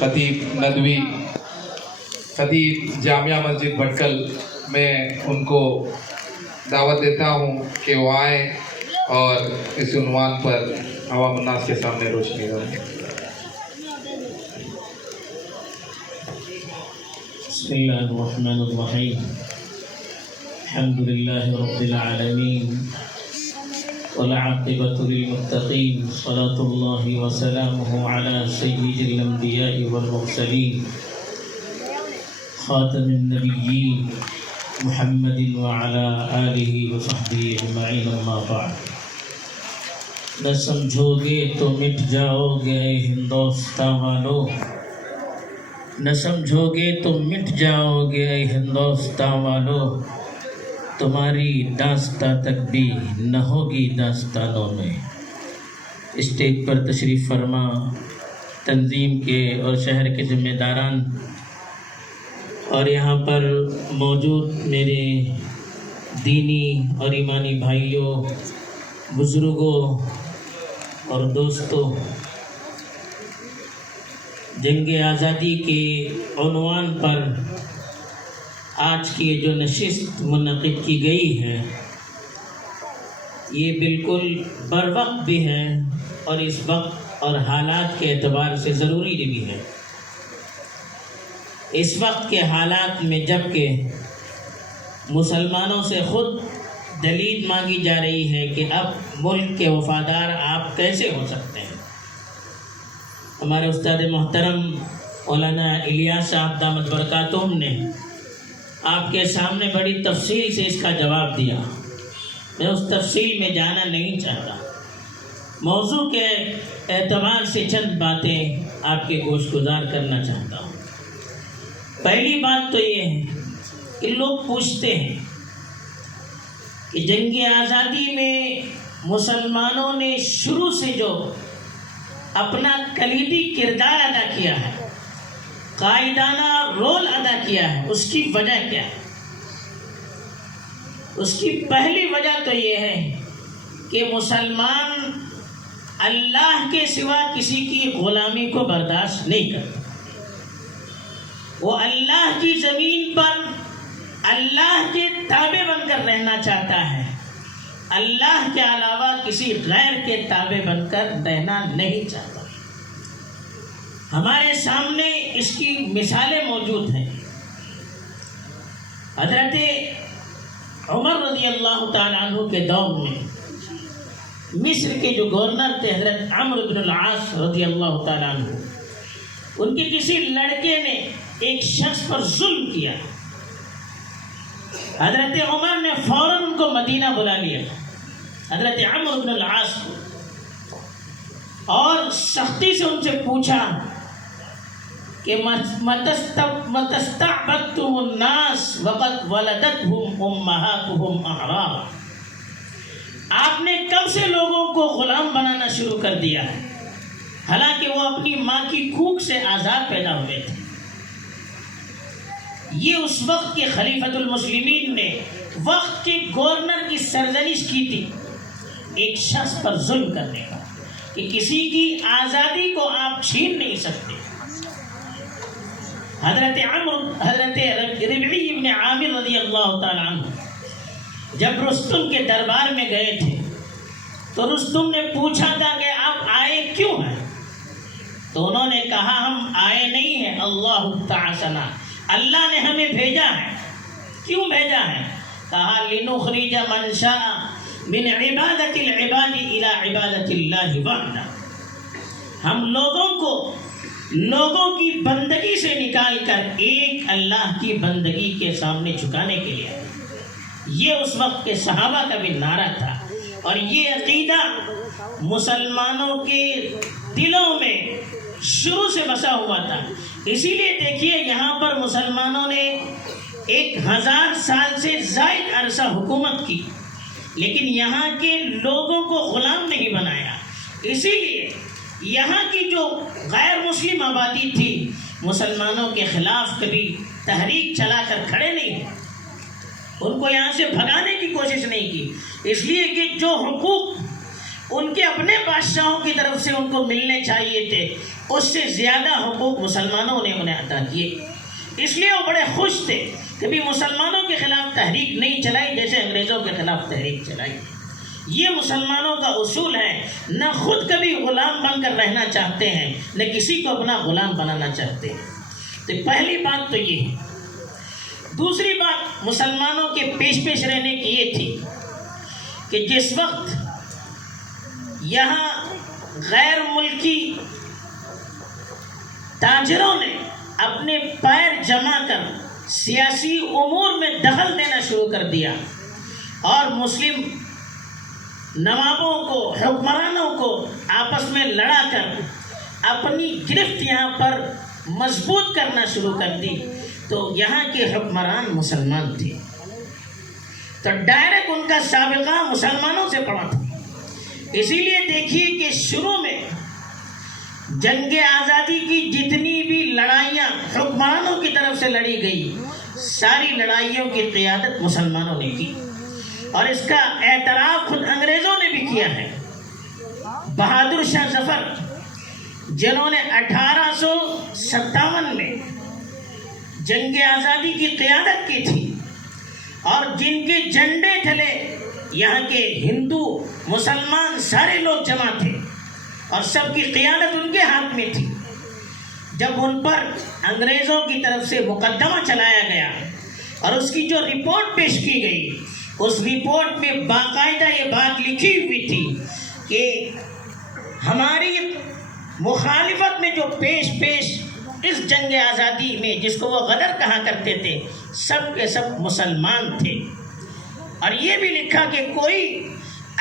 خطیب ندوی خطیب جامعہ مسجد بھٹکل میں ان کو دعوت دیتا ہوں کہ وہ آئیں اور اس عنوان پر عوام الناس کے سامنے روشنی ڈالیں۔ بسم اللہ الرحمن الرحیم، الحمد للہ رب العالمین والعاقبۃ للمتقین، صلاۃ اللہ وسلامہ علی سید الانبیاء والمرسلین خاتم النبیین محمد وعلی آلہ وصحبہ اجمعین، اما بعد۔ نہ سمجھو گے تو مٹ جاؤ گے اے ہندوستاں والو، نہ سمجھو گے تو مٹ جاؤ گے اے ہندوستاں والو، تمہاری داستاں تک بھی نہ ہوگی داستانوں میں۔ اسٹیج پر تشریف فرما تنظیم کے اور شہر کے ذمہ داران اور یہاں پر موجود میرے دینی اور ایمانی بھائیوں، بزرگوں اور دوستوں، جنگ آزادی کے عنوان پر آج کی جو نشست منعقد کی گئی ہے، یہ بالکل بر وقت بھی ہے اور اس وقت اور حالات کے اعتبار سے ضروری بھی ہے۔ اس وقت کے حالات میں جب کہ مسلمانوں سے خود دلیل مانگی جا رہی ہے کہ اب ملک کے وفادار آپ کیسے ہو سکتے ہیں، ہمارے استاد محترم مولانا الیاس صاحب دامت برکاتہم نے آپ کے سامنے بڑی تفصیل سے اس کا جواب دیا۔ میں اس تفصیل میں جانا نہیں چاہتا، موضوع کے اعتبار سے چند باتیں آپ کے گوش گزار کرنا چاہتا ہوں۔ پہلی بات تو یہ ہے کہ لوگ پوچھتے ہیں کہ جنگ آزادی میں مسلمانوں نے شروع سے جو اپنا کلیدی کردار ادا کیا ہے، قائدانہ رول ادا کیا ہے، اس کی وجہ کیا ہے؟ اس کی پہلی وجہ تو یہ ہے کہ مسلمان اللہ کے سوا کسی کی غلامی کو برداشت نہیں کرتا۔ وہ اللہ کی زمین پر اللہ کے تابع بن کر رہنا چاہتا ہے، اللہ کے علاوہ کسی غیر کے تابع بن کر رہنا نہیں چاہتا۔ ہمارے سامنے اس کی مثالیں موجود ہیں۔ حضرت عمر رضی اللہ تعالیٰ عنہ کے دور میں مصر کے جو گورنر تھے حضرت عمرو بن العاص رضی اللہ تعالیٰ عنہ، ان کے کسی لڑکے نے ایک شخص پر ظلم کیا۔ حضرت عمر نے فوراً ان کو مدینہ بلا لیا، حضرت عمرو بن العاص کو، اور سختی سے ان سے پوچھا کہ متستعبدتم الناس وقد ولدتهم امہاتهم احرارا، آپ نے کب سے لوگوں کو غلام بنانا شروع کر دیا ہے، حالانکہ وہ اپنی ماں کی کوکھ سے آزاد پیدا ہوئے تھے۔ یہ اس وقت کے خلیفۃ المسلمین نے وقت کے گورنر کی سرزنش کی تھی ایک شخص پر ظلم کرنے کا، کہ کسی کی آزادی کو آپ چھین نہیں سکتے۔ حضرت ربعی بن عامر رضی اللہ تعالیٰ عنہ جب رستم کے دربار میں گئے تھے تو رستم نے پوچھا تھا کہ آپ آئے کیوں ہیں؟ تو انہوں نے کہا ہم آئے نہیں ہیں، اللہ تعالیٰ، اللہ نے ہمیں بھیجا ہے۔ کیوں بھیجا ہے؟ کہا لنخرج من شاء من عبادت العباد الى عبادت اللہ وحدہ، ہم لوگوں کی بندگی سے نکال کر ایک اللہ کی بندگی کے سامنے جھکانے کے لیے۔ یہ اس وقت کے صحابہ کا بھی نعرہ تھا، اور یہ عقیدہ مسلمانوں کے دلوں میں شروع سے بسا ہوا تھا۔ اسی لیے دیکھیے یہاں پر مسلمانوں نے 1000 سال سے زائد عرصہ حکومت کی، لیکن یہاں کے لوگوں کو غلام نہیں بنایا۔ اسی لیے یہاں کی جو غیر مسلم آبادی تھی، مسلمانوں کے خلاف کبھی تحریک چلا کر کھڑے نہیں ہوئے، ان کو یہاں سے بھگانے کی کوشش نہیں کی، اس لیے کہ جو حقوق ان کے اپنے بادشاہوں کی طرف سے ان کو ملنے چاہیے تھے، اس سے زیادہ حقوق مسلمانوں نے انہیں عطا کیے۔ اس لیے وہ بڑے خوش تھے، کبھی مسلمانوں کے خلاف تحریک نہیں چلائی جیسے انگریزوں کے خلاف تحریک چلائی۔ یہ مسلمانوں کا اصول ہے، نہ خود کبھی غلام بن کر رہنا چاہتے ہیں، نہ کسی کو اپنا غلام بنانا چاہتے ہیں۔ تو پہلی بات تو یہ ہے۔ دوسری بات مسلمانوں کے پیش رہنے کی یہ تھی کہ جس وقت یہاں غیر ملکی تاجروں نے اپنے پیر جما کر سیاسی امور میں دخل دینا شروع کر دیا اور مسلم نوابوں کو، حکمرانوں کو آپس میں لڑا کر اپنی گرفت یہاں پر مضبوط کرنا شروع کر دی، تو یہاں کے حکمران مسلمان تھے، تو ڈائریکٹ ان کا سابقہ مسلمانوں سے پڑا تھا۔ اسی لیے دیکھیے کہ شروع میں جنگ آزادی کی جتنی بھی لڑائیاں حکمرانوں کی طرف سے لڑی گئی، ساری لڑائیوں کی قیادت مسلمانوں نے کی، اور اس کا اعتراف خود انگریزوں نے بھی کیا ہے۔ بہادر شاہ ظفر جنہوں نے 1857 میں جنگ آزادی کی قیادت کی تھی اور جن کے جھنڈے تلے یہاں کے ہندو مسلمان سارے لوگ جمع تھے اور سب کی قیادت ان کے ہاتھ میں تھی، جب ان پر انگریزوں کی طرف سے مقدمہ چلایا گیا اور اس کی جو رپورٹ پیش کی گئی، اس رپورٹ میں باقاعدہ یہ بات لکھی ہوئی تھی کہ ہماری مخالفت میں جو پیش اس جنگ آزادی میں جس کو وہ غدر کہا کرتے تھے، سب کے سب مسلمان تھے، اور یہ بھی لکھا کہ کوئی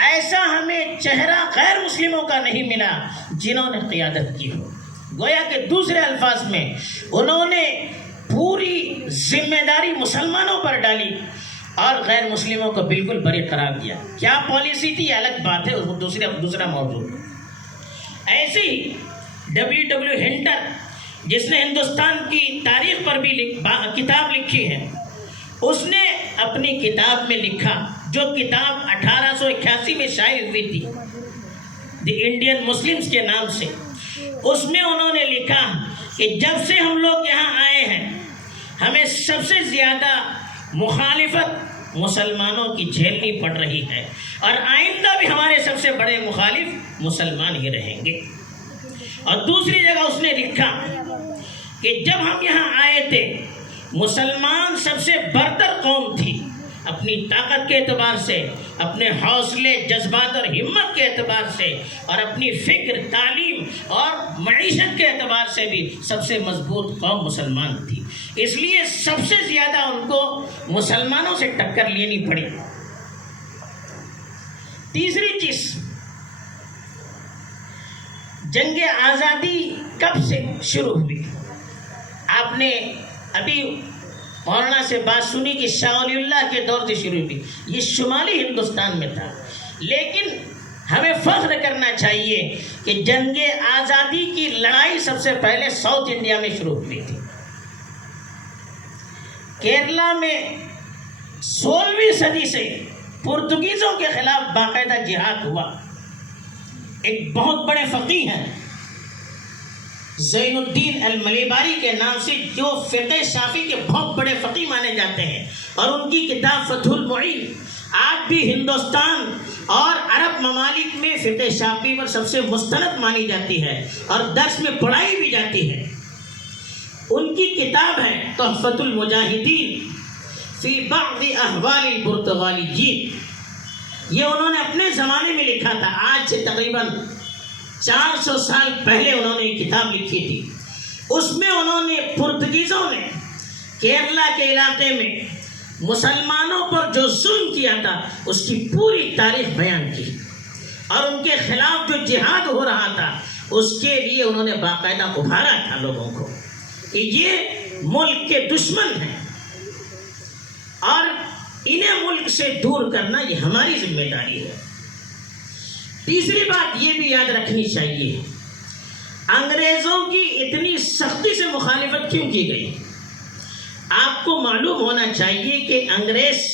ایسا ہمیں چہرہ غیر مسلموں کا نہیں ملا جنہوں نے قیادت کی ہو۔ گویا کہ دوسرے الفاظ میں انہوں نے پوری ذمہ داری مسلمانوں پر ڈالی اور غیر مسلموں کو بالکل بری قرار دیا۔ کیا پالیسی تھی یہ الگ بات ہے، دوسرا موضوع۔ ایسے ہی ڈبلیو ہنٹر جس نے ہندوستان کی تاریخ پر بھی کتاب لکھی ہے، اس نے اپنی کتاب میں لکھا، جو کتاب 1881 میں شائع ہوئی تھی دی انڈین مسلمز کے نام سے، اس میں انہوں نے لکھا کہ جب سے ہم لوگ یہاں آئے ہیں ہمیں سب سے زیادہ مخالفت مسلمانوں کی جھیلنی پڑ رہی ہے، اور آئندہ بھی ہمارے سب سے بڑے مخالف مسلمان ہی رہیں گے۔ اور دوسری جگہ اس نے لکھا کہ جب ہم یہاں آئے تھے مسلمان سب سے برتر قوم تھی، اپنی طاقت کے اعتبار سے، اپنے حوصلے، جذبات اور ہمت کے اعتبار سے، اور اپنی فکر، تعلیم اور معیشت کے اعتبار سے بھی سب سے مضبوط قوم مسلمان تھی، اس لیے سب سے زیادہ ان کو مسلمانوں سے ٹکر لینی پڑی۔ تیسری چیز، جنگ آزادی کب سے شروع ہوئی؟ آپ نے ابھی مولانا سے بات سنی کہ شاہ ولی اللہ کے دور سے شروع ہوئی، یہ شمالی ہندوستان میں تھا، لیکن ہمیں فخر کرنا چاہیے کہ جنگ آزادی کی لڑائی سب سے پہلے ساؤتھ انڈیا میں شروع ہوئی تھی۔ کیرلا میں 16ویں صدی سے پرتگیزوں کے خلاف باقاعدہ جہاد ہوا۔ ایک بہت بڑے فقیہ ہیں زین الدین الملیباری کے نام سے، جو فقہ شافعی کے بہت بڑے فقیہ مانے جاتے ہیں، اور ان کی کتاب فتح المعین آج بھی ہندوستان اور عرب ممالک میں فقہ شافعی پر سب سے مستند مانی جاتی ہے اور درس میں پڑھائی بھی جاتی ہے۔ ان کی کتاب ہے تحفۃ المجاہدین فی بعض احوال البرتغالیین، یہ انہوں نے اپنے زمانے میں لکھا تھا، آج سے تقریباً 400 سال پہلے انہوں نے ایک کتاب لکھی تھی۔ اس میں انہوں نے پرتگیزوں نے کیرلا کے علاقے میں مسلمانوں پر جو ظلم کیا تھا اس کی پوری تاریخ بیان کی، اور ان کے خلاف جو جہاد ہو رہا تھا اس کے لیے انہوں نے باقاعدہ ابھارا تھا لوگوں کو کہ یہ ملک کے دشمن ہیں اور انہیں ملک سے دور کرنا یہ ہماری ذمہ داری ہے۔ تیسری بات یہ بھی یاد رکھنی چاہیے، انگریزوں کی اتنی سختی سے مخالفت کیوں کی گئی؟ آپ کو معلوم ہونا چاہیے کہ انگریز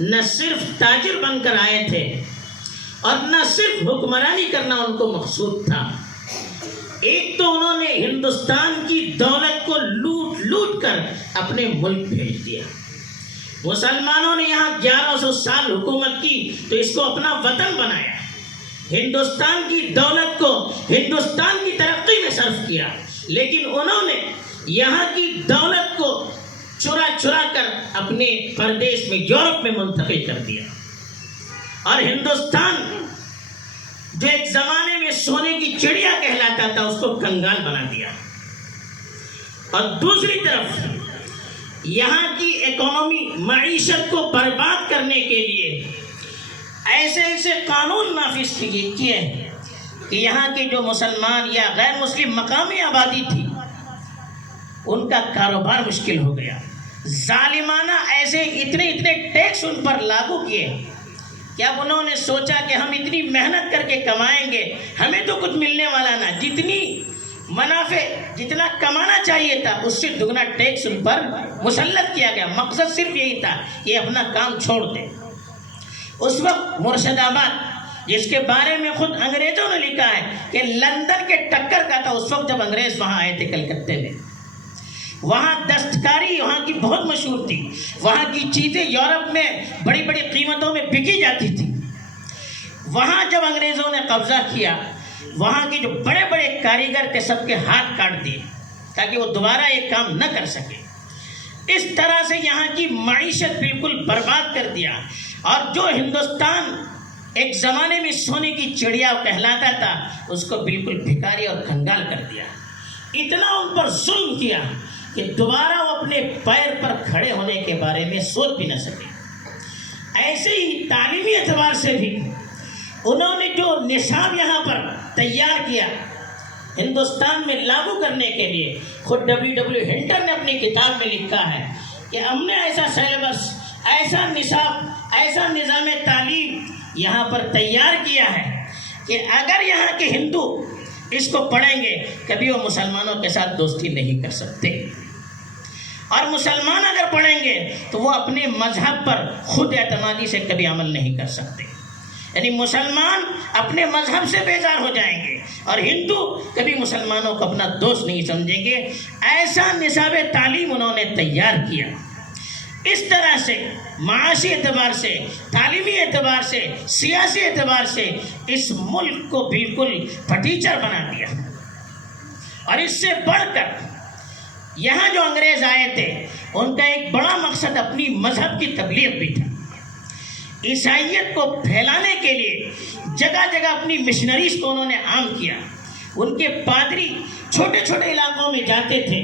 نہ صرف تاجر بن کر آئے تھے اور نہ صرف حکمرانی کرنا ان کو مقصود تھا، ایک تو انہوں نے ہندوستان کی دولت کو لوٹ لوٹ کر اپنے ملک بھیج دیا۔ مسلمانوں نے یہاں 1100 سال حکومت کی تو اس کو اپنا وطن بنایا، ہندوستان کی دولت کو ہندوستان کی ترقی میں صرف کیا، لیکن انہوں نے یہاں کی دولت کو چرا چرا کر اپنے پردیش میں یورپ میں منتقل کر دیا، اور ہندوستان جو ایک زمانے میں سونے کی چڑیا کہلاتا تھا اس کو کنگال بنا دیا۔ اور دوسری طرف یہاں کی اکانومی معیشت کو برباد کرنے کے لیے ایسے ایسے قانون نافذ کیے کہ یہاں کے جو مسلمان یا غیر مسلم مقامی آبادی تھی ان کا کاروبار مشکل ہو گیا، ظالمانہ ایسے اتنے ٹیکس ان پر لاگو کیے کہ اب انہوں نے سوچا کہ ہم اتنی محنت کر کے کمائیں گے، ہمیں تو کچھ ملنے والا نہ، جتنی منافع جتنا کمانا چاہیے تھا اس سے دگنا ٹیکس ان پر مسلط کیا گیا۔ مقصد صرف یہی تھا کہ اپنا کام چھوڑ دیں۔ اس وقت مرشد آباد، جس کے بارے میں خود انگریزوں نے لکھا ہے کہ لندن کے ٹکر کا تھا اس وقت جب انگریز وہاں آئے تھے کلکتے میں، وہاں دستکاری وہاں کی بہت مشہور تھی، وہاں کی چیزیں یورپ میں بڑی بڑی قیمتوں میں بکی جاتی تھی۔ وہاں جب انگریزوں نے قبضہ کیا، وہاں کے جو بڑے بڑے کاریگر تھے سب کے ہاتھ کاٹ دیے تاکہ وہ دوبارہ یہ کام نہ کر سکے۔ اس طرح سے یہاں کی معیشت بالکل برباد کر دیا، اور جو ہندوستان ایک زمانے میں سونے کی چڑیا کہلاتا تھا اس کو بالکل بھکاری اور کنگال کر دیا۔ اتنا ان پر ظلم کیا کہ دوبارہ وہ اپنے پیر پر کھڑے ہونے کے بارے میں سوچ بھی نہ سکے۔ ایسے ہی تعلیمی اعتبار سے بھی انہوں نے جو نصاب یہاں پر تیار کیا ہندوستان میں لاگو کرنے کے لیے، خود ڈبلیو ہنٹر نے اپنی کتاب میں لکھا ہے کہ ہم نے ایسا سیلیبس، ایسا نصاب، ایسا نظام تعلیم یہاں پر تیار کیا ہے کہ اگر یہاں کے ہندو اس کو پڑھیں گے کبھی وہ مسلمانوں کے ساتھ دوستی نہیں کر سکتے، اور مسلمان اگر پڑھیں گے تو وہ اپنے مذہب پر خود اعتمادی سے کبھی عمل نہیں کر سکتے، یعنی مسلمان اپنے مذہب سے بیزار ہو جائیں گے اور ہندو کبھی مسلمانوں کو اپنا دوست نہیں سمجھیں گے۔ ایسا نصاب تعلیم انہوں نے تیار کیا۔ اس طرح سے معاشی اعتبار سے، تعلیمی اعتبار سے، سیاسی اعتبار سے اس ملک کو بالکل پھٹیچر بنا دیا، اور اس سے بڑھ کر یہاں جو انگریز آئے تھے ان کا ایک بڑا مقصد اپنی مذہب کی تبلیغ بھی تھا۔ عیسائیت کو پھیلانے کے لیے جگہ جگہ اپنی مشنریز کو انہوں نے عام کیا۔ ان کے پادری چھوٹے چھوٹے علاقوں میں جاتے تھے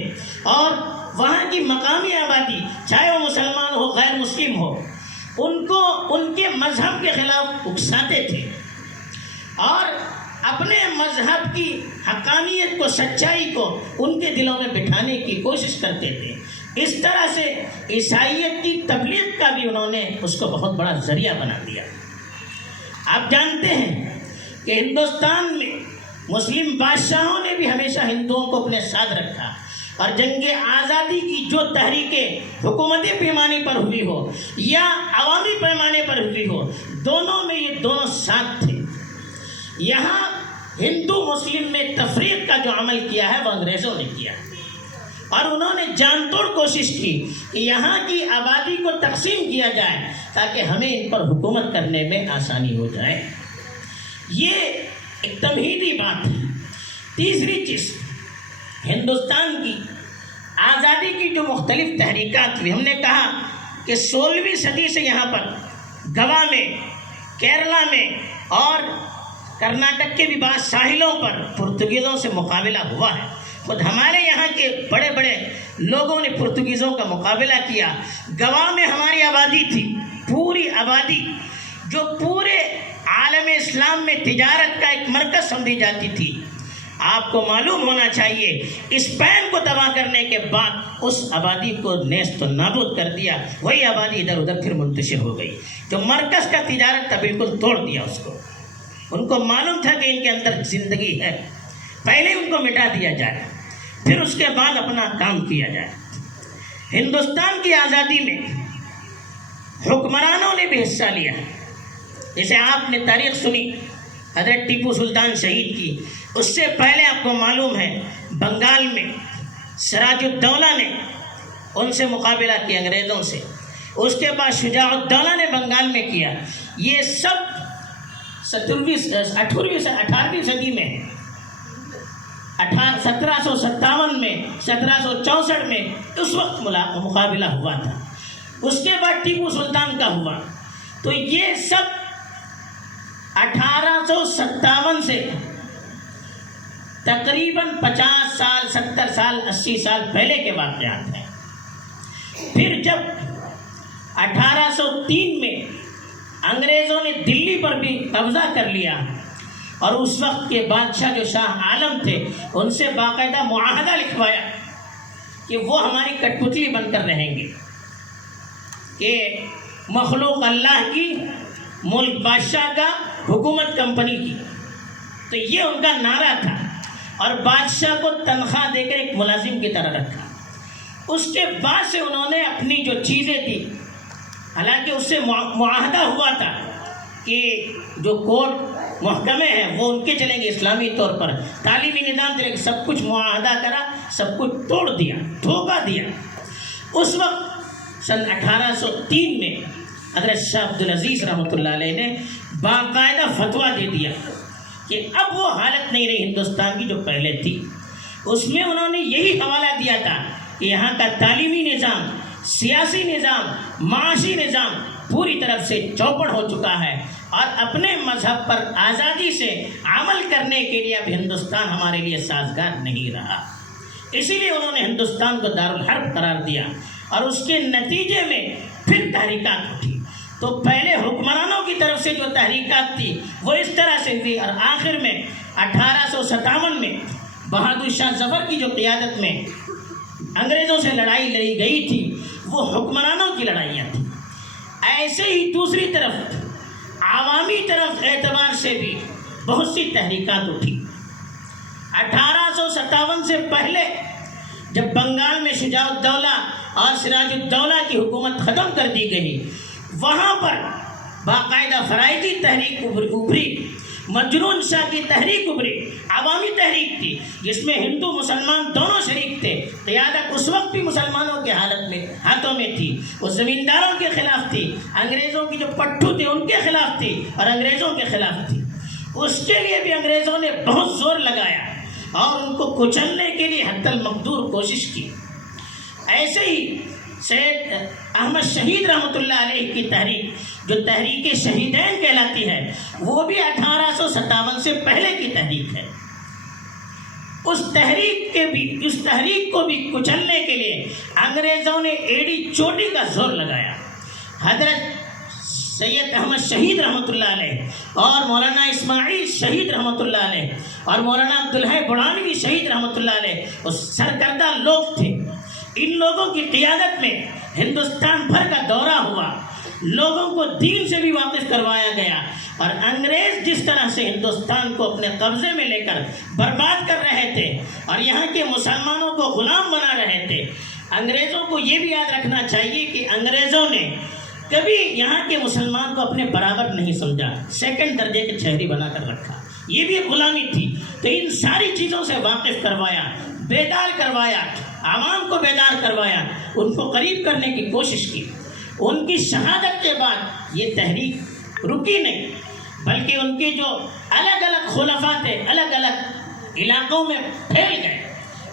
اور وہاں کی مقامی آبادی، چاہے وہ مسلمان ہو غیر مسلم ہو، ان کو ان کے مذہب کے خلاف اکساتے تھے اور اپنے مذہب کی حقانیت کو، سچائی کو ان کے دلوں میں بٹھانے کی کوشش کرتے تھے۔ اس طرح سے عیسائیت کی تبلیغ کا بھی انہوں نے اس کو بہت بڑا ذریعہ بنا دیا۔ آپ جانتے ہیں کہ ہندوستان میں مسلم بادشاہوں نے بھی ہمیشہ ہندوؤں کو اپنے ساتھ رکھا، اور جنگ آزادی کی جو تحریکیں حکومتی پیمانے پر ہوئی ہو یا عوامی پیمانے پر ہوئی ہو، دونوں میں یہ دونوں ساتھ تھے۔ یہاں ہندو مسلم میں تفریق کا جو عمل کیا ہے وہ انگریزوں نے کیا، اور انہوں نے جان توڑ کوشش کی کہ یہاں کی آبادی کو تقسیم کیا جائے تاکہ ہمیں ان پر حکومت کرنے میں آسانی ہو جائے۔ یہ ایک تمہیدی بات ہے۔ تیسری چیز، ہندوستان کی آزادی کی جو مختلف تحریکات ہوئی، ہم نے کہا کہ 16ویں صدی سے یہاں پر گوا میں، کیرلا میں اور کرناٹک کے بھی بعض ساحلوں پر پرتگیزوں سے مقابلہ ہوا ہے۔ خود ہمارے یہاں کے بڑے بڑے لوگوں نے پرتگیزوں کا مقابلہ کیا۔ گوا میں ہماری آبادی تھی، پوری آبادی جو پورے عالم اسلام میں تجارت کا ایک مرکز سمجھی جاتی تھی۔ آپ کو معلوم ہونا چاہیے اسپین کو تباہ کرنے کے بعد اس آبادی کو نیست و نابود کر دیا، وہی آبادی ادھر ادھر پھر منتشر ہو گئی۔ جو مرکز کا تجارت تھا بالکل توڑ دیا اس کو۔ ان کو معلوم تھا کہ ان کے اندر زندگی ہے، پہلے ان کو مٹا دیا جائے، پھر اس کے بعد اپنا کام کیا جائے۔ ہندوستان کی آزادی میں حکمرانوں نے بھی حصہ لیا۔ جیسے آپ نے تاریخ سنی حضرت ٹیپو سلطان شہید کی، اس سے پہلے آپ کو معلوم ہے بنگال میں سراج الدولہ نے ان سے مقابلہ کیا انگریزوں سے، اس کے بعد شجاع الدولہ نے بنگال میں کیا. یہ سب 18ویں صدی میں 1757 میں 1764 میں اس وقت مقابلہ ہوا تھا. اس کے بعد ٹیپو سلطان کا ہوا. تو یہ سب 1857 سے تقریباً 50 سال 70 سال 80 سال پہلے کے واقعات ہیں. پھر جب 1803 میں انگریزوں نے دلی پر بھی قبضہ کر لیا اور اس وقت کے بادشاہ جو شاہ عالم تھے ان سے باقاعدہ معاہدہ لکھوایا کہ وہ ہماری کٹ پتلی بن کر رہیں گے، کہ مخلوق اللہ کی، ملک بادشاہ کا، حکومت کمپنی کی. تو یہ ان کا نعرہ تھا اور بادشاہ کو تنخواہ دے کر ایک ملازم کی طرح رکھا. اس کے بعد سے انہوں نے اپنی جو چیزیں تھی، حالانکہ اس سے معاہدہ ہوا تھا کہ جو کورٹ محکمے ہیں وہ ان کے چلیں گے اسلامی طور پر، تعلیمی نظام چلے گا، سب کچھ معاہدہ کرا، سب کچھ توڑ دیا، دھوکہ دیا. اس وقت سن 1803 میں حضرت شاہ عبدالعزیز رحمۃ اللہ علیہ نے باقاعدہ فتویٰ دے دیا کہ اب وہ حالت نہیں رہی ہندوستان کی جو پہلے تھی. اس میں انہوں نے یہی حوالہ دیا تھا کہ یہاں کا تعلیمی نظام، سیاسی نظام، معاشی نظام پوری طرح سے چوپڑ ہو چکا ہے اور اپنے مذہب پر آزادی سے عمل کرنے کے لیے اب ہندوستان ہمارے لیے سازگار نہیں رہا. اسی لیے انہوں نے ہندوستان کو دارالحرب قرار دیا اور اس کے نتیجے میں پھر تحریکات اٹھی. تو پہلے حکمرانوں کی طرف سے جو تحریکات تھی وہ اس طرح سے ہوئی اور آخر میں 1857 میں بہادر شاہ ظفر کی جو قیادت میں انگریزوں سے لڑائی لڑی گئی تھی وہ حکمرانوں کی لڑائیاں تھیں. ایسے ہی دوسری طرف عوامی طرف اعتبار سے بھی بہت سی تحریکات اٹھی. 1857 سے پہلے جب بنگال میں شجاع الدولہ اور سراج الدولہ کی حکومت ختم کر دی گئی، وہاں پر باقاعدہ فرائضی تحریک ابھری، مجنون شاہ کی تحریک ابھری، عوامی تحریک تھی جس میں ہندو مسلمان دونوں شریک تھے. قیادت اس وقت بھی مسلمانوں کے حالت میں ہاتھوں میں تھی، وہ زمینداروں کے خلاف تھی، انگریزوں کی جو پٹھو تھے ان کے خلاف تھی اور انگریزوں کے خلاف تھی. اس کے لیے بھی انگریزوں نے بہت زور لگایا اور ان کو کچلنے کے لیے حتی المقدور کوشش کی. ایسے ہی سید احمد شہید رحمۃ اللہ علیہ کی تحریک جو تحریک شہیدین کہلاتی ہے وہ بھی 1857 سے پہلے کی تحریک ہے. اس تحریک کو بھی کچلنے کے لیے انگریزوں نے ایڑی چوٹی کا زور لگایا. حضرت سید احمد شہید رحمۃ اللہ علیہ اور مولانا اسماعیل شہید رحمۃ اللہ علیہ اور مولانا عبدالحی بڑانوی شہید رحمۃ اللہ علیہ وہ سرکردہ لوگ تھے. ان لوگوں کی قیادت میں ہندوستان بھر کا دورہ ہوا، لوگوں کو دین سے بھی واقف کروایا گیا اور انگریز جس طرح سے ہندوستان کو اپنے قبضے میں لے کر برباد کر رہے تھے اور یہاں کے مسلمانوں کو غلام بنا رہے تھے. انگریزوں کو یہ بھی یاد رکھنا چاہیے کہ انگریزوں نے کبھی یہاں کے مسلمان کو اپنے برابر نہیں سمجھا، سیکنڈ درجے کے شہری بنا کر رکھا، یہ بھی غلامی تھی. تو ان ساری چیزوں سے واقف کروایا، بیدار کروایا، عوام کو بیدار کروایا، ان کو قریب کرنے کی کوشش کی. ان کی شہادت کے بعد یہ تحریک رکی نہیں بلکہ ان کے جو الگ الگ خلفاء تھے الگ الگ علاقوں میں پھیل گئے.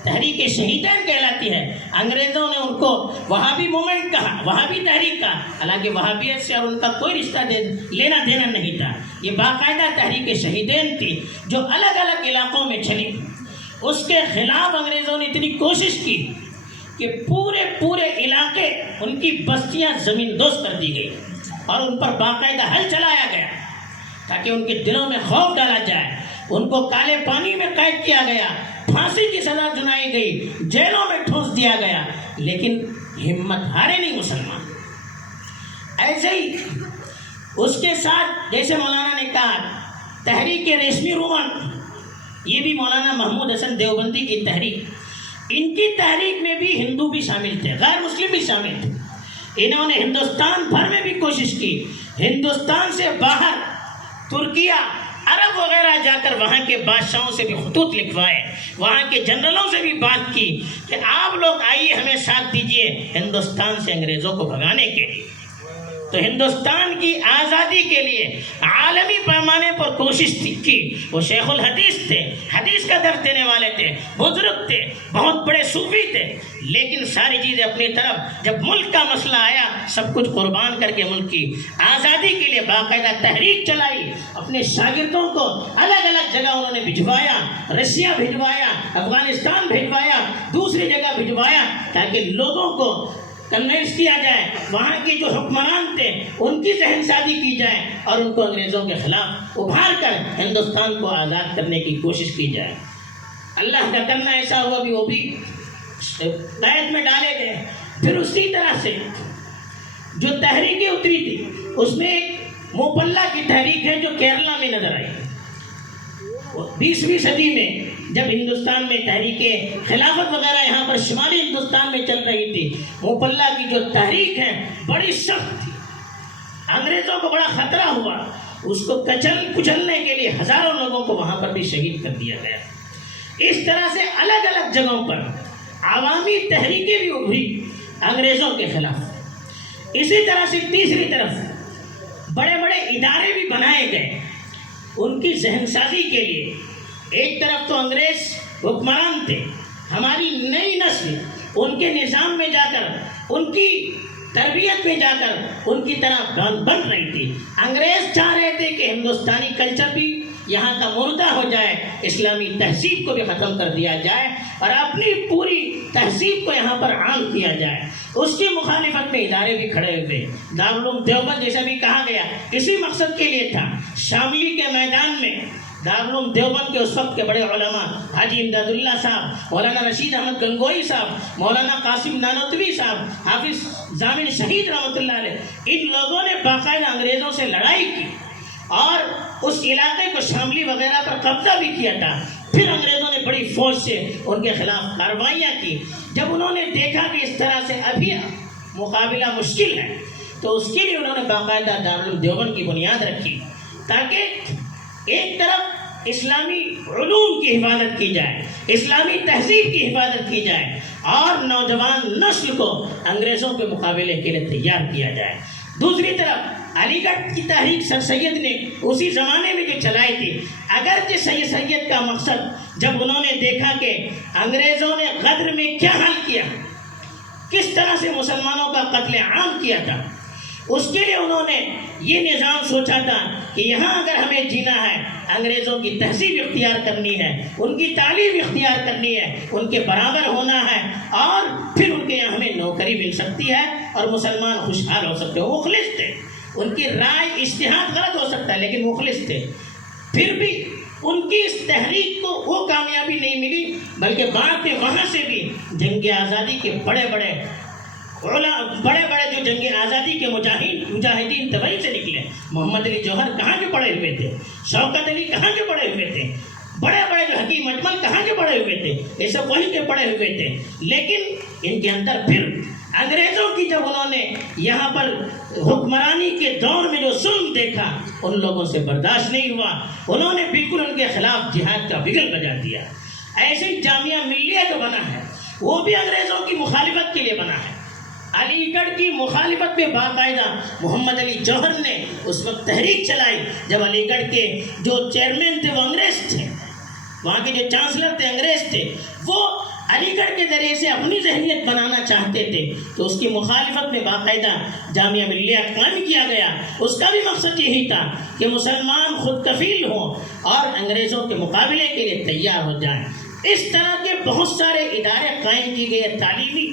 تحریک شہیدین کہلاتی ہے. انگریزوں نے ان کو وہابی مومنٹ کہا، وہابی تحریک کہا، حالانکہ وہابیت سے اور ان کا کوئی رشتہ لینا دینا نہیں تھا. یہ باقاعدہ تحریک شہیدین تھی جو الگ الگ علاقوں میں چلی. اس کے خلاف انگریزوں نے اتنی کوشش کی کہ پورے علاقے ان کی بستیاں زمین دوز کر دی گئی اور ان پر باقاعدہ حل چلایا گیا تاکہ ان کے دلوں میں خوف ڈالا جائے. ان کو کالے پانی میں قید کیا گیا، پھانسی کی سزا سنائی گئی، جیلوں میں ٹھونس دیا گیا، لیکن ہمت ہارے نہیں مسلمان. ایسے ہی اس کے ساتھ جیسے مولانا نے کہا تحریک ریشمی رومن، یہ بھی مولانا محمود حسن دیوبندی کی تحریک. ان کی تحریک میں بھی ہندو بھی شامل تھے، غیر مسلم بھی شامل تھے. انہوں نے ہندوستان بھر میں بھی کوشش کی، ہندوستان سے باہر ترکیہ، عرب وغیرہ جا کر وہاں کے بادشاہوں سے بھی خطوط لکھوائے، وہاں کے جنرلوں سے بھی بات کی کہ آپ لوگ آئیے ہمیں ساتھ دیجئے ہندوستان سے انگریزوں کو بھگانے کے لیے۔ تو ہندوستان کی آزادی کے لیے عالمی پیمانے پر کوشش کی۔ وہ شیخ الحدیث تھے، حدیث کا درس دینے والے تھے، بزرگ تھے، بہت بڑے صوفی تھے، لیکن ساری چیزیں اپنی طرف، جب ملک کا مسئلہ آیا سب کچھ قربان کر کے ملک کی آزادی کے لیے باقاعدہ تحریک چلائی۔ اپنے شاگردوں کو الگ الگ جگہ انہوں نے بھجوایا، رشیا بھجوایا، افغانستان بھجوایا، دوسری جگہ بھجوایا، تاکہ لوگوں کو کنوینس کیا جائے، وہاں کے جو حکمران تھے ان کی ذہن سازی کی جائے اور ان کو انگریزوں کے خلاف ابھار کر ہندوستان کو آزاد کرنے کی کوشش کی جائے۔ اللہ کا کرنا ایسا ہوا بھی وہ بھی قید میں ڈالے گئے۔ پھر اسی طرح سے جو تحریکیں اتری تھی اس میں ایک موپلہ کی تحریک ہے جو کیرلا میں نظر آئی۔ 20ویں صدی میں جب ہندوستان میں تحریکیں خلافت وغیرہ یہاں پر شمالی ہندوستان میں چل رہی تھی، موپلہ کی جو تحریک ہے بڑی سخت تھی، انگریزوں کو بڑا خطرہ ہوا، اس کو کچلنے کے لیے ہزاروں لوگوں کو وہاں پر بھی شہید کر دیا گیا۔ اس طرح سے الگ الگ جگہوں پر عوامی تحریکیں بھی ابھری انگریزوں کے خلاف۔ اسی طرح سے تیسری طرف بڑے بڑے ادارے بھی بنائے گئے ان کی ذہن سازی کے لیے۔ ایک طرف تو انگریز حکمران تھے، ہماری نئی نسل ان کے نظام میں جا کر، ان کی تربیت میں جا کر ان کی طرح بن رہی تھی۔ انگریز چاہ رہے تھے کہ ہندوستانی کلچر بھی یہاں کا مردہ ہو جائے، اسلامی تہذیب کو بھی ختم کر دیا جائے اور اپنی پوری تہذیب کو یہاں پر عام کیا جائے۔ اس کی مخالفت میں ادارے بھی کھڑے ہوئے، دارالعلوم دیوبند جیسا بھی کہا گیا اسی مقصد کے لیے تھا۔ شاملی کے میدان میں دارالعلوم دیوبند کے اس وقت کے بڑے علماء حاجی امداد اللہ صاحب، مولانا رشید احمد گنگوئی صاحب، مولانا قاسم نانوتوی صاحب، حافظ ضامن شہید رحمۃ اللہ علیہ، ان لوگوں نے باقاعدہ انگریزوں سے لڑائی کی اور اس علاقے کو شاملی وغیرہ پر قبضہ بھی کیا تھا۔ پھر انگریزوں نے بڑی فوج سے ان کے خلاف کارروائیاں کی۔ جب انہوں نے دیکھا کہ اس طرح سے ابھی مقابلہ مشکل ہے تو اس کے لیے انہوں نے باقاعدہ دارالعلوم دیوبند کی بنیاد رکھی، تاکہ ایک طرف اسلامی علوم کی حفاظت کی جائے، اسلامی تہذیب کی حفاظت کی جائے اور نوجوان نسل کو انگریزوں کے مقابلے کے لیے تیار کیا جائے۔ دوسری طرف علی گڑھ کی تحریک سر سید نے اسی زمانے میں جو چلائی تھی، اگرچہ سید کا مقصد جب انہوں نے دیکھا کہ انگریزوں نے غدر میں کیا حل کیا، کس طرح سے مسلمانوں کا قتل عام کیا تھا، اس کے لیے انہوں نے یہ نظام سوچا تھا کہ یہاں اگر ہمیں جینا ہے، انگریزوں کی تہذیب اختیار کرنی ہے، ان کی تعلیم اختیار کرنی ہے، ان کے برابر ہونا ہے اور پھر ان کے یہاں ہمیں نوکری مل سکتی ہے اور مسلمان خوشحال ہو سکتے ہیں۔ مخلص تھے، ان کی رائے اجتہاد غلط ہو سکتا ہے لیکن مخلص تھے۔ پھر بھی ان کی اس تحریک کو وہ کامیابی نہیں ملی، بلکہ بعد میں وہاں سے بھی جنگ آزادی کے بڑے بڑے جو جنگ آزادی کے مجاہدین طبعی سے نکلے۔ محمد علی جوہر کہاں جو پڑے ہوئے تھے، شوکت علی کہاں جو پڑے ہوئے تھے، بڑے بڑے جو حکیم اجمل کہاں جو پڑے ہوئے تھے، یہ سب وہیں کے پڑے ہوئے تھے، لیکن ان کے اندر پھر انگریزوں کی جب انہوں نے یہاں پر حکمرانی کے دور میں جو ظلم دیکھا ان لوگوں سے برداشت نہیں ہوا، انہوں نے بالکل ان کے خلاف جہاد کا بگل بجا دیا۔ ایسے جامعہ ملیہ جو بنا ہے وہ بھی انگریزوں کی مخالفت کے لیے بنا ہے۔ علی گڑھ کی مخالفت میں باقاعدہ محمد علی جوہر نے اس وقت تحریک چلائی جب علی گڑھ کے جو چیئرمین تھے وہ انگریز تھے، وہاں کے جو چانسلر تھے انگریز تھے، وہ علی گڑھ کے ذریعے سے اپنی ذہنیت بنانا چاہتے تھے، تو اس کی مخالفت میں باقاعدہ جامعہ ملیہ قائم کیا گیا۔ اس کا بھی مقصد یہی تھا کہ مسلمان خود کفیل ہوں اور انگریزوں کے مقابلے کے لیے تیار ہو جائیں۔ اس طرح کے بہت سارے ادارے قائم کیے گئے تعلیمی،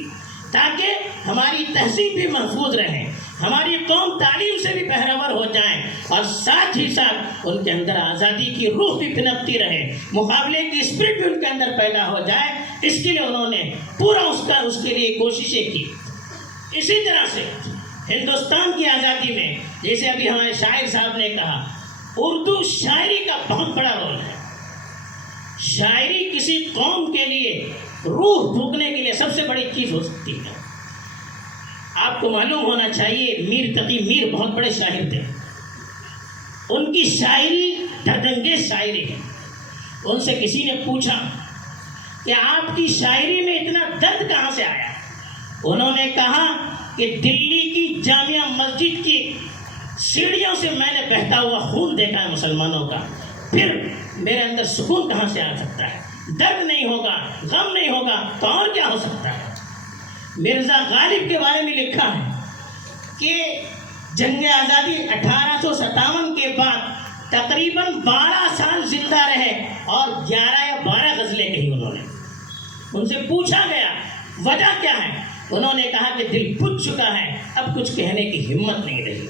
تاکہ ہماری تہذیب بھی محفوظ رہے، ہماری قوم تعلیم سے بھی بہرور ہو جائیں اور ساتھ ہی ساتھ ان کے اندر آزادی کی روح بھی پنپتی رہے، مقابلے کی اسپرٹ بھی ان کے اندر پیدا ہو جائے۔ اس کے لیے انہوں نے پورا اس کے لیے کوششیں کی۔ اسی طرح سے ہندوستان کی آزادی میں جیسے ابھی ہمارے شاعر صاحب نے کہا، اردو شاعری کا بہت بڑا رول ہے۔ شاعری کسی قوم کے لیے روح پھونکنے کے لیے سب سے بڑی چیز ہو سکتی ہے۔ آپ کو معلوم ہونا چاہیے میر تقی میر بہت بڑے شاعر تھے، ان کی شاعری دردانگیز شاعری ہے. ان سے کسی نے پوچھا کہ آپ کی شاعری میں اتنا درد کہاں سے آیا؟ انہوں نے کہا کہ دلی کی جامع مسجد کی سیڑھیوں سے میں نے بہتا ہوا خون دیکھا ہے مسلمانوں کا، پھر میرے اندر سکون کہاں سے آ سکتا ہے؟ درد نہیں ہوگا، غم نہیں ہوگا تو اور کیا ہو سکتا ہے؟ مرزا غالب کے بارے میں لکھا ہے کہ جنگ آزادی 1857 کے بعد تقریباً 12 سال زندہ رہے اور 11 یا 12 غزلیں کہی انہوں نے. ان سے پوچھا گیا وجہ کیا ہے؟ انہوں نے کہا کہ دل بجھ چکا ہے، اب کچھ کہنے کی ہمت نہیں رہی.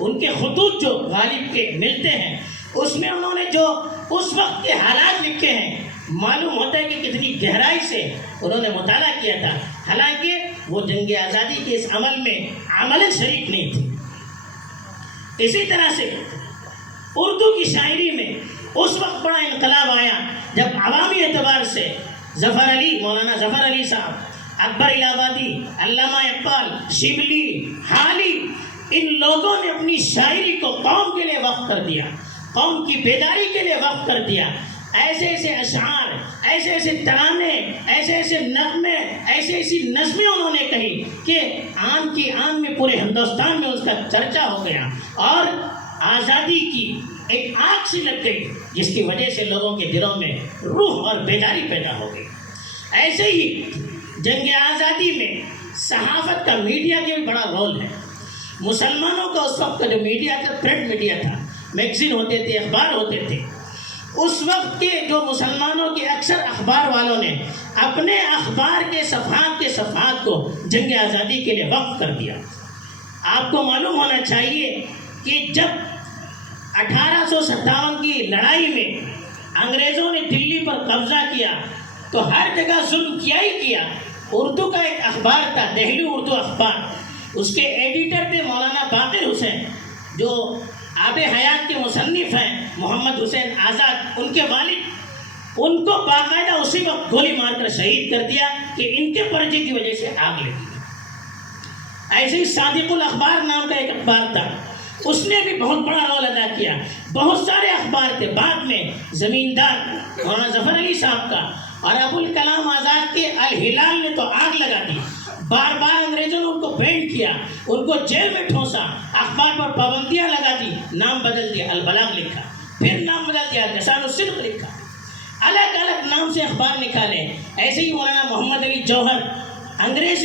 ان کے خطوط جو غالب کے ملتے ہیں اس میں انہوں نے جو اس وقت کے حالات لکھے ہیں، معلوم ہوتا ہے کہ کتنی گہرائی سے انہوں نے مطالعہ کیا تھا، حالانکہ وہ جنگ آزادی کے اس عمل میں عملاً شریک نہیں تھی. اسی طرح سے اردو کی شاعری میں اس وقت بڑا انقلاب آیا جب عوامی اعتبار سے ظفر علی، مولانا ظفر علی صاحب، اکبر الہ آبادی، علامہ اقبال، شبلی، حالی، ان لوگوں نے اپنی شاعری کو قوم کے لیے وقف کر دیا، قوم کی بیداری کے لیے وقف کر دیا. ایسے ایسے اشعار، ایسے ایسے ترانے، ایسے ایسے نغمے، ایسی نظمیں انہوں نے کہی کہ عام کی عام میں پورے ہندوستان میں اس کا چرچا ہو گیا اور آزادی کی ایک آگ سی لگ گئی جس کی وجہ سے لوگوں کے دلوں میں روح اور بیداری پیدا ہو گئی. ایسے ہی جنگ آزادی میں صحافت کا، میڈیا کا بھی بڑا رول ہے. مسلمانوں کا اس وقت کا جو میڈیا تھا، پرنٹ میڈیا تھا، میگزین ہوتے تھے، اخبار ہوتے تھے. اس وقت کے جو مسلمانوں کے اکثر اخبار والوں نے اپنے اخبار کے صفحات کو جنگ آزادی کے لیے وقف کر دیا. آپ کو معلوم ہونا چاہیے کہ جب 1857 کی لڑائی میں انگریزوں نے دلی پر قبضہ کیا تو ہر جگہ ظلم کیا ہی کیا. اردو کا ایک اخبار تھا، دہلی اردو اخبار، اس کے ایڈیٹر تھے مولانا باقر حسین جو آب حیات کے مصنف ہیں، محمد حسین آزاد، ان کے والد. ان کو باقاعدہ اسی وقت گولی مار کر شہید کر دیا کہ ان کے پرچے کی وجہ سے آگ لگی. ایسے ہی صادق الاخبار نام کا ایک اخبار تھا، اس نے بھی بہت بڑا رول ادا کیا. بہت سارے اخبار تھے. بعد میں زمیندار مولانا ظفر علی صاحب کا اور ابوالکلام آزاد کے الہلال نے تو آگ لگا دی. بار بار انگریزوں نے ان کو بینڈ کیا، ان کو جیل میں ٹھونسا، اخبار پر پابندیاں لگا دی، نام بدل دیا، البلاغ لکھا، پھر نام بدل دیا، لسان الصدق لکھا، الگ الگ نام سے اخبار نکالے. ایسے ہی مولانا محمد علی جوہر، انگریز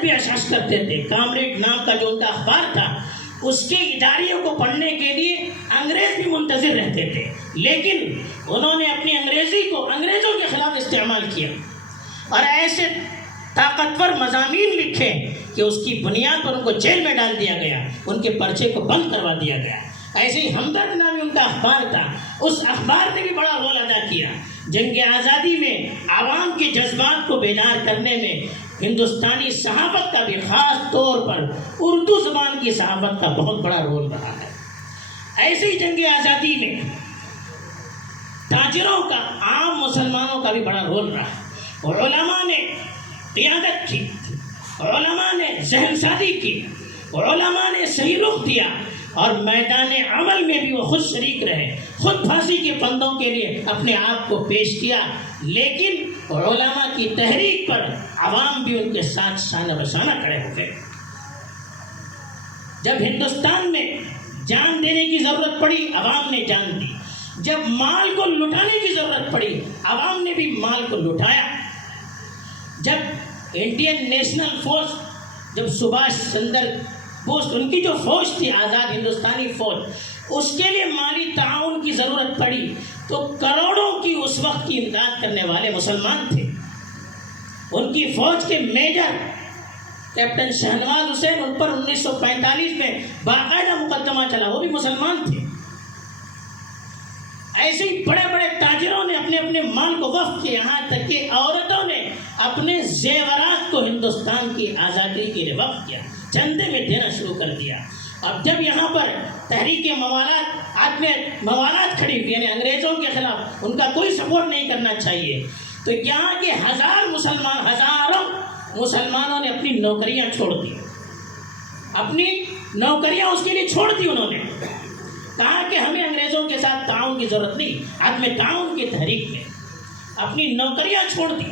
بھی اشعار کرتے تھے. کامریڈ نام کا جو ان کا اخبار تھا، اس کے اداریوں کو پڑھنے کے لیے انگریز بھی منتظر رہتے تھے، لیکن انہوں نے اپنی انگریزی کو انگریزوں کے خلاف استعمال کیا اور ایسے طاقتور مضامین لکھے کہ اس کی بنیاد پر ان کو جیل میں ڈال دیا گیا، ان کے پرچے کو بند کروا دیا گیا. ایسے ہی ہمدرد نامی ان کا اخبار تھا، اس اخبار نے بھی بڑا رول ادا کیا. جنگ آزادی میں عوام کے جذبات کو بیدار کرنے میں ہندوستانی صحافت کا بھی، خاص طور پر اردو زبان کی صحافت کا بہت بڑا رول رہا ہے. ایسے ہی جنگ آزادی میں تاجروں کا، عام مسلمانوں کا بھی بڑا رول رہا. علماء نے قیادت کی، علماء نے ذہن سازی کی، علماء نے صحیح رخ دیا اور میدان عمل میں بھی وہ خود شریک رہے، خود پھانسی کے پھندوں کے لیے اپنے آپ کو پیش کیا. لیکن علماء کی تحریک پر عوام بھی ان کے ساتھ شانہ بشانہ کھڑے ہو گئے. جب ہندوستان میں جان دینے کی ضرورت پڑی، عوام نے جان دی. جب مال کو لٹانے کی ضرورت پڑی، عوام نے بھی مال کو لٹایا. جب انڈین نیشنل فورس، جب سبھاش چندر بوس، ان کی جو فوج تھی آزاد ہندوستانی فوج، اس کے لیے مالی تعاون کی ضرورت پڑی تو کروڑوں کی اس وقت کی امداد کرنے والے مسلمان تھے. ان کی فوج کے میجر کیپٹن شہنواز حسین، ان پر 1945 میں باقاعدہ مقدمہ چلا، وہ بھی مسلمان تھے. ایسے ہی بڑے بڑے تاجروں نے اپنے اپنے مال کو وقف کیا، یہاں تک کہ عورتوں نے اپنے زیورات کو ہندوستان کی آزادی کے لیے وقف کیا، چندے میں دینا شروع کر دیا. اب جب یہاں پر تحریک موالات کھڑی ہوئی، یعنی انگریزوں کے خلاف ان کا کوئی سپورٹ نہیں کرنا چاہیے، تو یہاں کے ہزاروں مسلمانوں نے اپنی نوکریاں چھوڑ دی، اپنی نوکریاں اس کے لیے چھوڑ دی انہوں نے. کہا کہ ہمیں انگریزوں کے ساتھ تعاون کی ضرورت نہیں، عدم تعاون کی تحریک میں اپنی نوکریاں چھوڑ دی،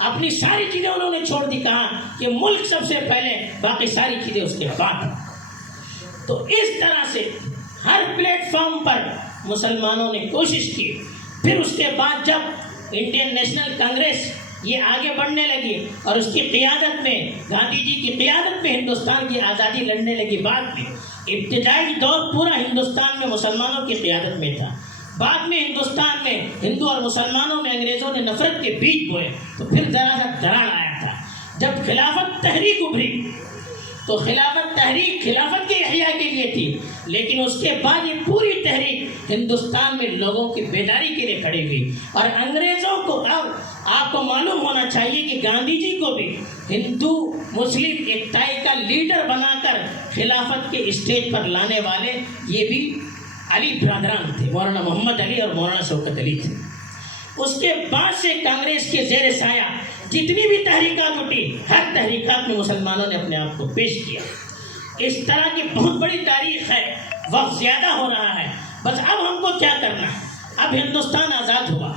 اپنی ساری چیزیں انہوں نے چھوڑ دی، کہا کہ ملک سب سے پہلے، باقی ساری چیزیں اس کے بعد۔ تو اس طرح سے ہر پلیٹ فارم پر مسلمانوں نے کوشش کی۔ پھر اس کے بعد جب انڈین نیشنل کانگریس یہ آگے بڑھنے لگی اور اس کی قیادت میں، گاندھی جی کی قیادت میں ہندوستان کی آزادی لڑنے لگی، بعد میں ابتدائی دور پورا ہندوستان میں مسلمانوں کی قیادت میں تھا، بعد میں ہندوستان میں ہندو اور مسلمانوں میں انگریزوں نے نفرت کے بیج بوئے، تو پھر ذرا سا دراڑ آیا تھا۔ جب خلافت تحریک ابھری تو خلافت تحریک خلافت کے احیاء کے لیے تھی، لیکن اس کے بعد یہ پوری تحریک ہندوستان میں لوگوں کی بیداری کے لیے کھڑی ہوئی۔ اور انگریزوں کو، اب آپ کو معلوم ہونا چاہیے کہ گاندھی جی کو بھی ہندو مسلم ایکتائی کا لیڈر بنا کر خلافت کے اسٹیج پر لانے والے یہ بھی علی برادران تھے، مولانا محمد علی اور مولانا شوکت علی تھے۔ اس کے بعد سے کانگریس کے زیر سایہ جتنی بھی تحریکات اٹھی، ہر تحریکات میں مسلمانوں نے اپنے آپ کو پیش کیا۔ اس طرح کی بہت بڑی تاریخ ہے، وقت زیادہ ہو رہا ہے، بس اب ہم کو کیا کرنا ہے؟ اب ہندوستان آزاد ہوا،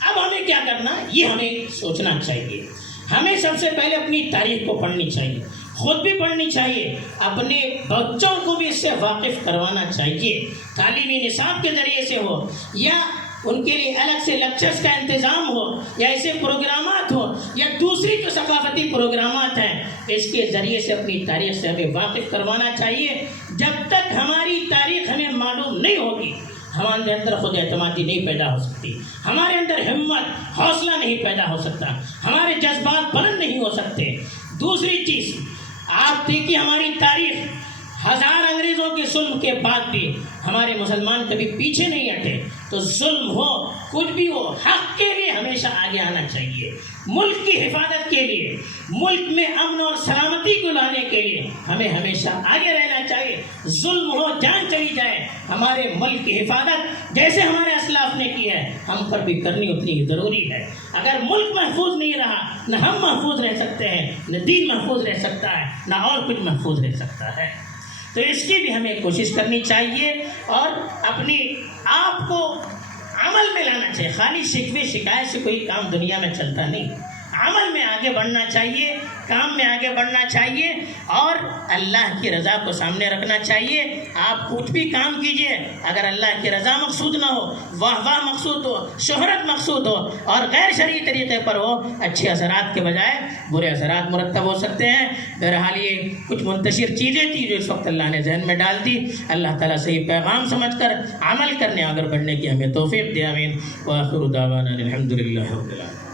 اب ہمیں کیا کرنا ہے یہ ہمیں سوچنا چاہیے۔ ہمیں سب سے پہلے اپنی تاریخ کو پڑھنی چاہیے، خود بھی پڑھنی چاہیے، اپنے بچوں کو بھی اس سے واقف کروانا چاہیے، تعلیمی نصاب کے ذریعے سے ہو، یا ان کے لیے الگ سے لیکچرز کا انتظام ہو، یا ایسے پروگرامات ہو، یا دوسری جو ثقافتی پروگرامات ہیں، اس کے ذریعے سے اپنی تاریخ سے ہمیں واقف کروانا چاہیے۔ جب تک ہماری تاریخ ہمیں معلوم نہیں ہوگی، ہمارے اندر خود اعتمادی نہیں پیدا ہو سکتی، ہمارے اندر ہمت حوصلہ نہیں پیدا ہو سکتا، ہمارے جذبات بلند نہیں ہو سکتے۔ دوسری چیز، آپ دیکھیے ہماری تاریخ، ہزار انگریزوں کے ظلم کے بعد بھی ہمارے مسلمان کبھی پیچھے نہیں ہٹے۔ تو ظلم ہو، کچھ بھی ہو، حق کے لیے ہمیشہ آگے آنا چاہیے، ملک کی حفاظت کے لیے، ملک میں امن اور سلامتی کو لانے کے لیے ہمیں ہمیشہ آگے رہنا چاہیے۔ ظلم ہو، جان چلی جائے، ہمارے ملک کی حفاظت جیسے ہمارے اسلاف نے کی ہے، ہم پر بھی کرنی اتنی ہی ضروری ہے۔ اگر ملک محفوظ نہیں رہا، نہ ہم محفوظ رہ سکتے ہیں، نہ دین محفوظ رہ سکتا ہے، نہ اور کچھ محفوظ رہ سکتا ہے۔ تو اس کی بھی ہمیں کوشش کرنی چاہیے اور اپنی آپ کو عمل میں لانا چاہیے۔ خالی شکوے شکایت سے کوئی کام دنیا میں چلتا نہیں، عمل میں آگے بڑھنا چاہیے، کام میں آگے بڑھنا چاہیے اور اللہ کی رضا کو سامنے رکھنا چاہیے۔ آپ کچھ بھی کام کیجئے، اگر اللہ کی رضا مقصود نہ ہو، واہ واہ مقصود ہو، شہرت مقصود ہو اور غیر شرعی طریقے پر ہو، اچھے اثرات کے بجائے برے اثرات مرتب ہو سکتے ہیں۔ بہرحال یہ کچھ منتشر چیزیں تھیں جو اس وقت اللہ نے ذہن میں ڈال دی۔ اللہ تعالیٰ سے یہ پیغام سمجھ کر عمل کرنے، آگے بڑھنے کی ہمیں توفیق دے، آمین۔ وآخر دعوانا الحمدللہ رب العالمین۔